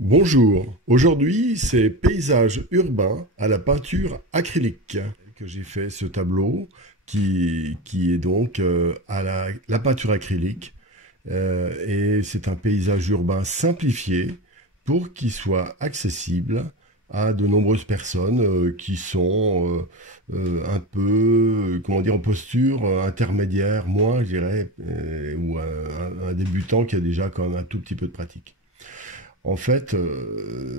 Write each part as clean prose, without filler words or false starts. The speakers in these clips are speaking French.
Bonjour, aujourd'hui c'est paysage urbain à la peinture acrylique que j'ai fait ce tableau qui est donc à la peinture acrylique et c'est un paysage urbain simplifié pour qu'il soit accessible à de nombreuses personnes qui sont un peu, comment dire, en posture intermédiaire, moins je dirais, ou un débutant qui a déjà quand même un tout petit peu de pratique. En fait,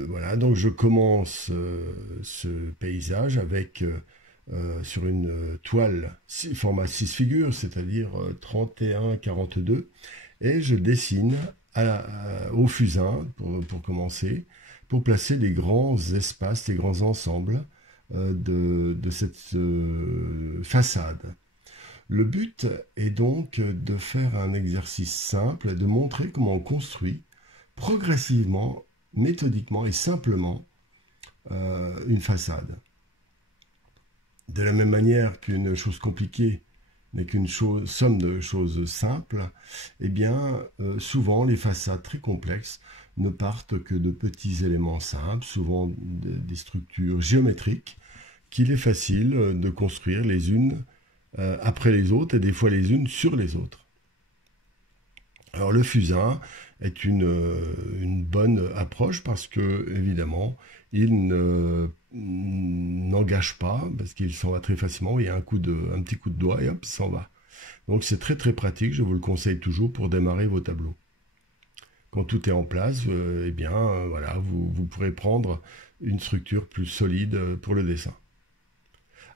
voilà, donc je commence ce paysage avec sur une toile format 6 figures, c'est-à-dire 31-42, et je dessine au fusain pour commencer, pour placer les grands espaces, les grands ensembles de cette façade. Le but est donc de faire un exercice simple, de montrer comment on construit progressivement, méthodiquement et simplement une façade. De la même manière qu'une chose compliquée n'est qu'une somme de choses simples, eh bien, souvent les façades très complexes ne partent que de petits éléments simples, souvent des structures géométriques qu'il est facile de construire les unes après les autres et des fois les unes sur les autres. Alors le fusain est une bonne approche parce que, évidemment, n'engage pas, parce qu'il s'en va très facilement, il y a un petit coup de doigt et hop, il s'en va. Donc c'est très très pratique, je vous le conseille toujours pour démarrer vos tableaux. Quand tout est en place, eh bien, voilà, vous pourrez prendre une structure plus solide pour le dessin.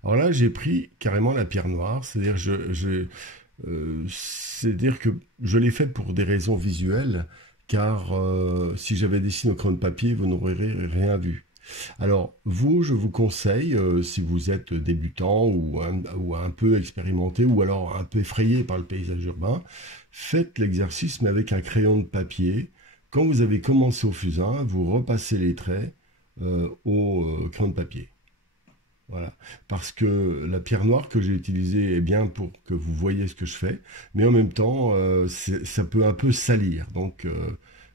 Alors là, j'ai pris carrément la pierre noire, c'est-à-dire que je l'ai fait pour des raisons visuelles, car si j'avais dessiné au crayon de papier, vous n'auriez rien vu. Alors, vous, je vous conseille, si vous êtes débutant ou un peu expérimenté, ou alors un peu effrayé par le paysage urbain, faites l'exercice, mais avec un crayon de papier. Quand vous avez commencé au fusain, vous repassez les traits au crayon de papier. Voilà. Parce que la pierre noire que j'ai utilisée est bien pour que vous voyez ce que je fais, mais en même temps, ça peut un peu salir. Donc,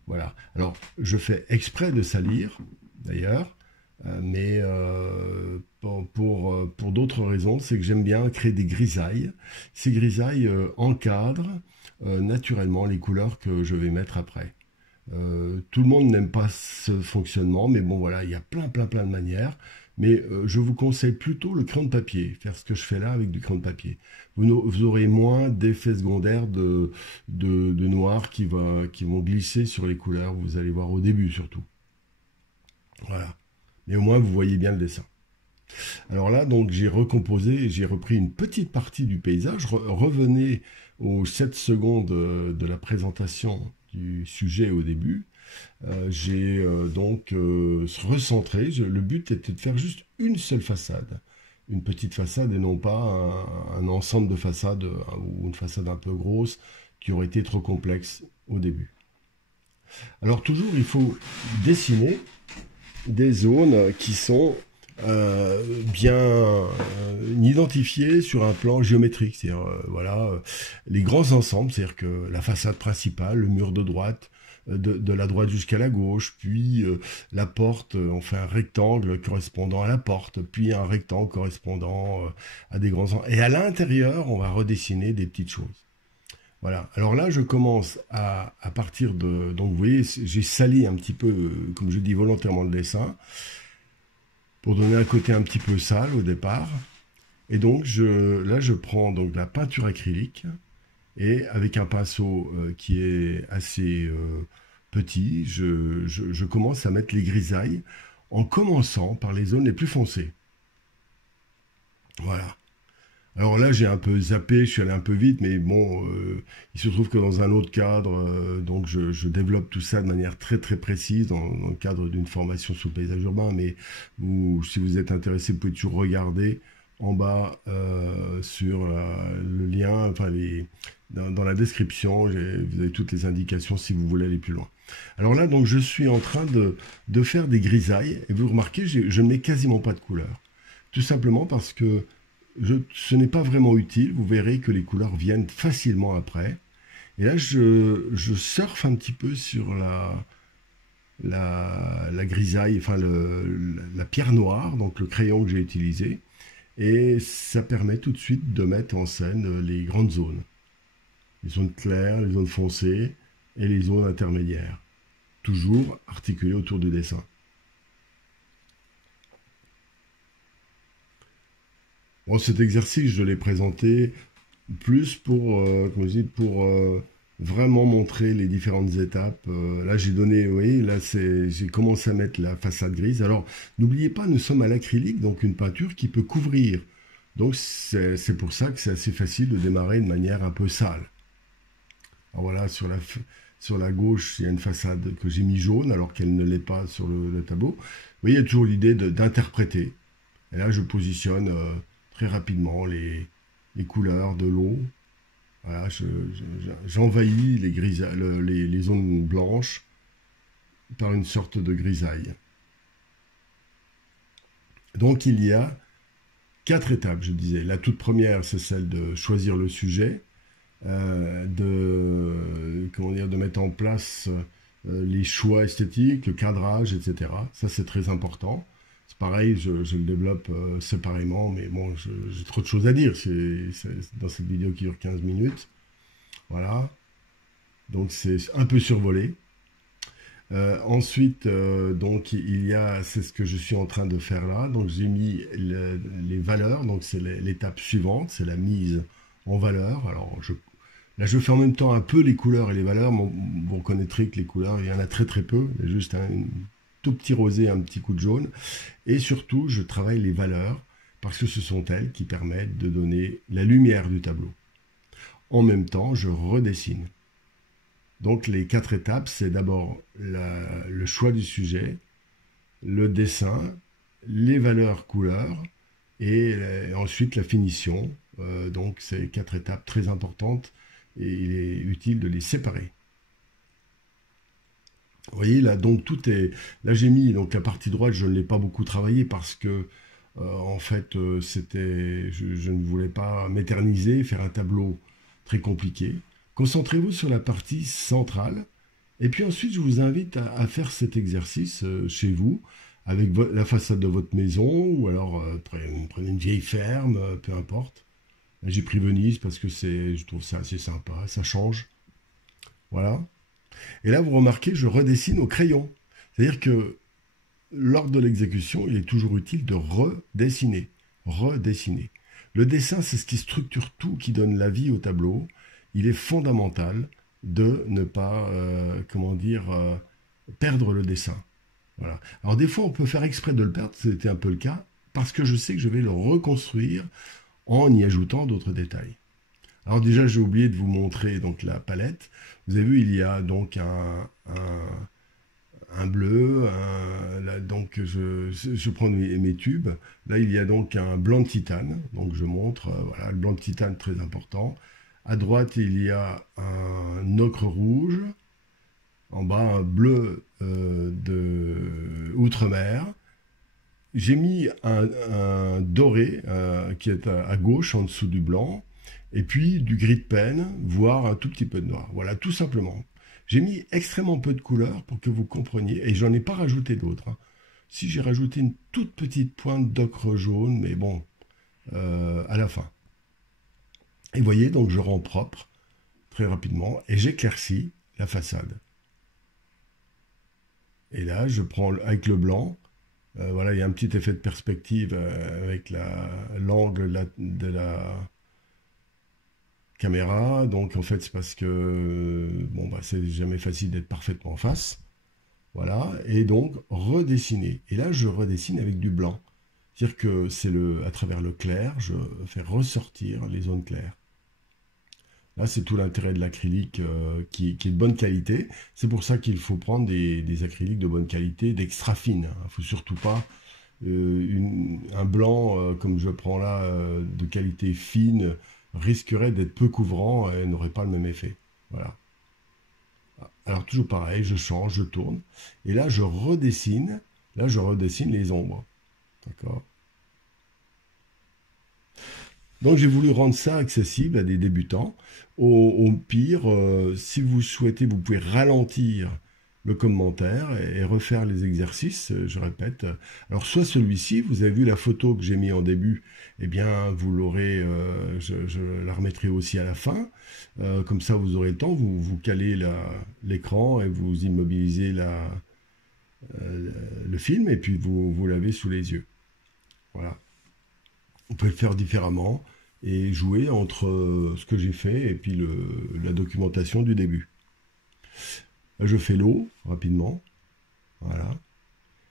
voilà. Alors, je fais exprès de salir, d'ailleurs, mais pour d'autres raisons, c'est que j'aime bien créer des grisailles. Ces grisailles encadrent naturellement les couleurs que je vais mettre après. Tout le monde n'aime pas ce fonctionnement, mais bon voilà, il y a plein de manières. Mais je vous conseille plutôt le crayon de papier, faire ce que je fais là avec du crayon de papier. Vous aurez moins d'effets secondaires de noir qui vont glisser sur les couleurs, vous allez voir au début surtout. Voilà. Mais au moins vous voyez bien le dessin. Alors là, donc j'ai recomposé, j'ai repris une petite partie du paysage. Revenez aux 7 secondes de la présentation du sujet au début. J'ai donc recentré. Le but était de faire juste une seule façade. Une petite façade et non pas un ensemble de façades ou une façade un peu grosse qui aurait été trop complexe au début. Alors toujours, il faut dessiner des zones qui sont bien identifiées sur un plan géométrique. C'est-à-dire, voilà, les grands ensembles, c'est-à-dire que la façade principale, le mur de droite, de la droite jusqu'à la gauche, puis la porte, on fait un rectangle correspondant à la porte, puis un rectangle correspondant à des grands ensembles. Et à l'intérieur, on va redessiner des petites choses. Voilà. Alors là, je commence à partir de... Donc vous voyez, j'ai sali un petit peu, comme je dis volontairement, le dessin, pour donner un côté un petit peu sale au départ. Et donc là, je prends donc la peinture acrylique, et avec un pinceau qui est assez petit, je commence à mettre les grisailles, en commençant par les zones les plus foncées. Voilà. Alors là, j'ai un peu zappé, je suis allé un peu vite, mais bon, il se trouve que dans un autre cadre, donc je développe tout ça de manière très très précise dans le cadre d'une formation sur le paysage urbain, mais si vous êtes intéressé, vous pouvez toujours regarder en bas sur le lien, enfin dans la description, vous avez toutes les indications si vous voulez aller plus loin. Alors là, donc je suis en train de faire des grisailles, et vous remarquez, je ne mets quasiment pas de couleur. Tout simplement parce que ce n'est pas vraiment utile, vous verrez que les couleurs viennent facilement après. Et là, je surfe un petit peu sur la grisaille, enfin la pierre noire, donc le crayon que j'ai utilisé, et ça permet tout de suite de mettre en scène les grandes zones. Les zones claires, les zones foncées et les zones intermédiaires. Toujours articulées autour du dessin. Bon, cet exercice, je l'ai présenté plus pour, comme je dis, pour vraiment montrer les différentes étapes. Là, j'ai donné, vous voyez, là, j'ai commencé à mettre la façade grise. Alors, n'oubliez pas, nous sommes à l'acrylique, donc une peinture qui peut couvrir. Donc, c'est pour ça que c'est assez facile de démarrer de manière un peu sale. Alors voilà, sur la gauche, il y a une façade que j'ai mis jaune, alors qu'elle ne l'est pas sur le tableau. Vous voyez, il y a toujours l'idée d'interpréter. Et là, je positionne très rapidement les couleurs de l'eau. Voilà, j'envahis les zones blanches par une sorte de grisaille. Donc il y a 4 étapes, je disais. La toute première, c'est celle de choisir le sujet, de mettre en place les choix esthétiques, le cadrage, etc. Ça, c'est très important. C'est pareil, je le développe séparément, mais bon, j'ai trop de choses à dire. C'est dans cette vidéo qui dure 15 minutes. Voilà. Donc, c'est un peu survolé. Ensuite, donc, c'est ce que je suis en train de faire là. Donc, j'ai mis les valeurs. Donc, c'est l'étape suivante, c'est la mise en valeur. Alors, là, je fais en même temps un peu les couleurs et les valeurs. Vous reconnaîtrez que les couleurs, il y en a très très peu. Il y a juste un tout petit rosé, un petit coup de jaune. Et surtout, je travaille les valeurs parce que ce sont elles qui permettent de donner la lumière du tableau. En même temps, je redessine. Donc les 4 étapes, c'est d'abord le choix du sujet, le dessin, les valeurs couleurs et ensuite la finition. Donc c'est 4 étapes très importantes et il est utile de les séparer. Vous voyez là, donc tout est. Là j'ai mis donc la partie droite, je ne l'ai pas beaucoup travaillé parce que en fait je ne voulais pas m'éterniser, faire un tableau très compliqué. Concentrez-vous sur la partie centrale. Et puis ensuite, je vous invite à faire cet exercice chez vous, avec la façade de votre maison, ou alors prenez une vieille ferme, peu importe. Là, j'ai pris Venise parce que je trouve ça assez sympa, ça change. Voilà. Et là, vous remarquez, je redessine au crayon. C'est-à-dire que lors de l'exécution, il est toujours utile de redessiner. Redessiner. Le dessin, c'est ce qui structure tout, qui donne la vie au tableau. Il est fondamental de ne pas, perdre le dessin. Voilà. Alors des fois, on peut faire exprès de le perdre, c'était un peu le cas, parce que je sais que je vais le reconstruire en y ajoutant d'autres détails. Alors déjà, j'ai oublié de vous montrer donc la palette. Vous avez vu, il y a donc un bleu, là, donc je prends mes tubes. Là, il y a donc un blanc de titane, donc je montre, voilà, le blanc de titane très important. À droite, il y a un ocre rouge. En bas, un bleu de Outre-mer. J'ai mis un doré qui est à gauche, en dessous du blanc. Et puis du gris de peine, voire un tout petit peu de noir. Voilà, tout simplement. J'ai mis extrêmement peu de couleurs pour que vous compreniez. Et j'en ai pas rajouté d'autres. Si j'ai rajouté une toute petite pointe d'ocre jaune, mais bon, à la fin. Et vous voyez, donc je rends propre très rapidement et j'éclaircis la façade. Et là, je prends avec le blanc, voilà, il y a un petit effet de perspective avec l'angle de la caméra. Donc en fait, c'est parce que bon, bah, c'est jamais facile d'être parfaitement en face. Voilà, et donc redessiner. Et là, je redessine avec du blanc. C'est-à-dire que c'est à travers le clair, je fais ressortir les zones claires. Là, c'est tout l'intérêt de l'acrylique qui est de bonne qualité. C'est pour ça qu'il faut prendre des acryliques de bonne qualité, d'extra fine. Il ne faut surtout pas un blanc comme je prends là, de qualité fine, risquerait d'être peu couvrant et n'aurait pas le même effet. Voilà. Alors toujours pareil, je change, je tourne. Et là, je redessine. Là, je redessine les ombres. D'accord ? Donc j'ai voulu rendre ça accessible à des débutants. Au pire, si vous souhaitez, vous pouvez ralentir le commentaire et refaire les exercices, je répète. Alors soit celui-ci, vous avez vu la photo que j'ai mis en début, eh bien vous l'aurez, je la remettrai aussi à la fin. Comme ça vous aurez le temps, vous calez l'écran et vous immobilisez le film et puis vous l'avez sous les yeux. Voilà. On peut le faire différemment et jouer entre ce que j'ai fait et puis la documentation du début. Là, je fais l'eau rapidement. Voilà.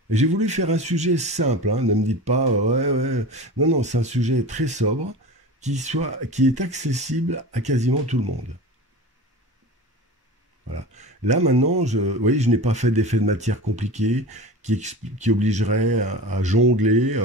Et j'ai voulu faire un sujet simple, hein. Ne me dites pas, ouais, ouais. Non, non, c'est un sujet très sobre qui est accessible à quasiment tout le monde. Voilà. Là maintenant, vous voyez, je n'ai pas fait d'effet de matière compliqué qui obligerait à jongler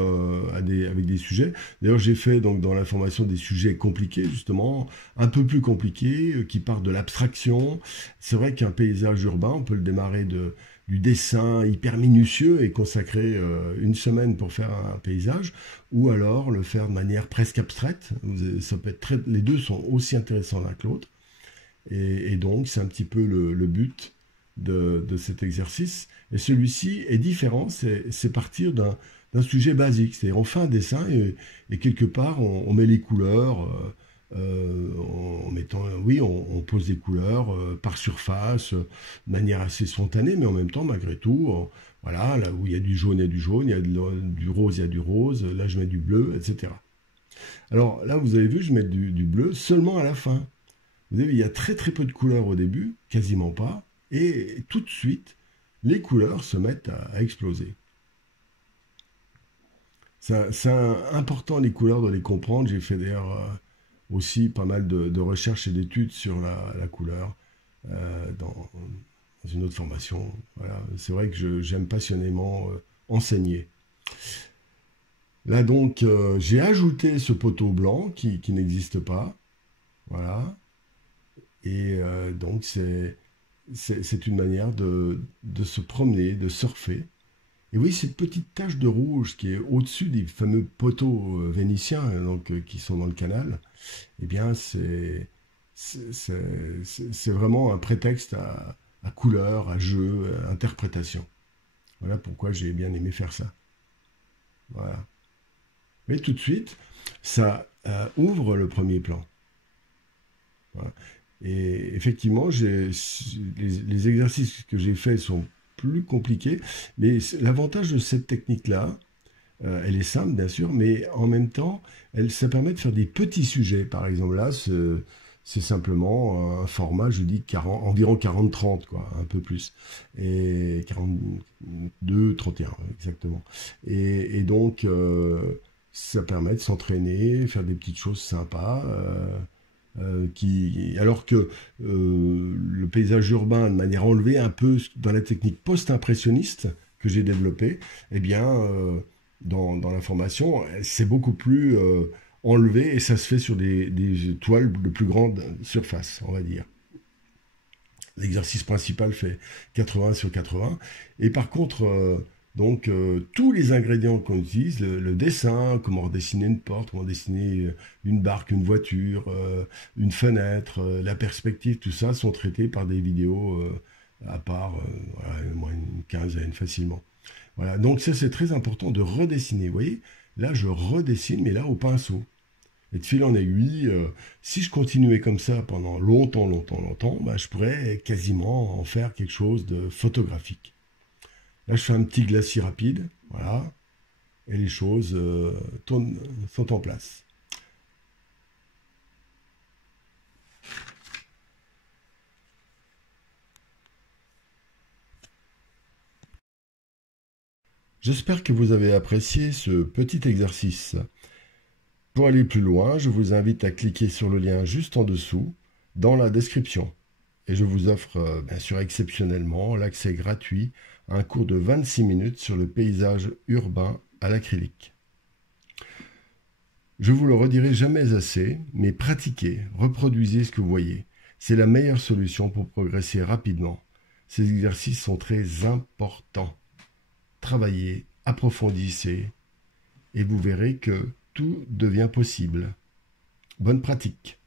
avec des sujets. D'ailleurs, j'ai fait donc dans l'information des sujets compliqués, justement, un peu plus compliqués, qui partent de l'abstraction. C'est vrai qu'un paysage urbain, on peut le démarrer du dessin hyper minutieux et consacrer une semaine pour faire un paysage, ou alors le faire de manière presque abstraite. Ça peut être les deux sont aussi intéressants l'un que l'autre. Et donc, c'est un petit peu le but de cet exercice. Et celui-ci est différent, c'est partir d'un sujet basique. C'est-à-dire, on fait un dessin et quelque part, on met les couleurs, en mettant, oui, on pose des couleurs par surface, de manière assez spontanée, mais en même temps, malgré tout, voilà, là où il y a du jaune, il y a du jaune, il y a du rose, il y a du rose, là, je mets du bleu, etc. Alors là, vous avez vu, je mets du bleu seulement à la fin. Vous avez, il y a très très peu de couleurs au début, quasiment pas, et tout de suite, les couleurs se mettent à exploser. C'est important les couleurs de les comprendre. J'ai fait d'ailleurs aussi pas mal de recherches et d'études sur la couleur dans une autre formation. Voilà. C'est vrai que j'aime passionnément enseigner. Là donc, j'ai ajouté ce poteau blanc qui n'existe pas. Voilà. Et donc, c'est une manière de se promener, de surfer. Et oui, cette petite tache de rouge qui est au-dessus des fameux poteaux vénitiens donc, qui sont dans le canal, eh bien, c'est vraiment un prétexte à couleur, à jeu, à interprétation. Voilà pourquoi j'ai bien aimé faire ça. Voilà. Mais tout de suite, ça ouvre le premier plan. Voilà. Et effectivement, les exercices que j'ai faits sont plus compliqués, mais l'avantage de cette technique-là, elle est simple bien sûr, mais en même temps, ça permet de faire des petits sujets. Par exemple, là, c'est simplement un format, je dis environ 40-30, quoi, un peu plus. Et 42, 31, exactement. Et donc, ça permet de s'entraîner, faire des petites choses sympas. Alors que le paysage urbain, de manière enlevée, un peu dans la technique post-impressionniste que j'ai développée, eh bien, dans la formation, c'est beaucoup plus enlevé et ça se fait sur des toiles de plus grande surface, on va dire. L'exercice principal fait 80 sur 80. Et par contre, donc, tous les ingrédients qu'on utilise, le dessin, comment redessiner une porte, comment dessiner une barque, une voiture, une fenêtre, la perspective, tout ça sont traités par des vidéos à part, voilà, moins une quinzaine facilement. Voilà, donc ça c'est très important de redessiner. Vous voyez, là je redessine, mais là au pinceau. Et de fil en aiguille, si je continuais comme ça pendant longtemps, bah, je pourrais quasiment en faire quelque chose de photographique. Là, je fais un petit glacis rapide, voilà, et les choses sont en place. J'espère que vous avez apprécié ce petit exercice. Pour aller plus loin, je vous invite à cliquer sur le lien juste en dessous, dans la description. Et je vous offre, bien sûr, exceptionnellement, l'accès gratuit à un cours de 26 minutes sur le paysage urbain à l'acrylique. Je vous le redirai jamais assez, mais pratiquez, reproduisez ce que vous voyez. C'est la meilleure solution pour progresser rapidement. Ces exercices sont très importants. Travaillez, approfondissez, et vous verrez que tout devient possible. Bonne pratique.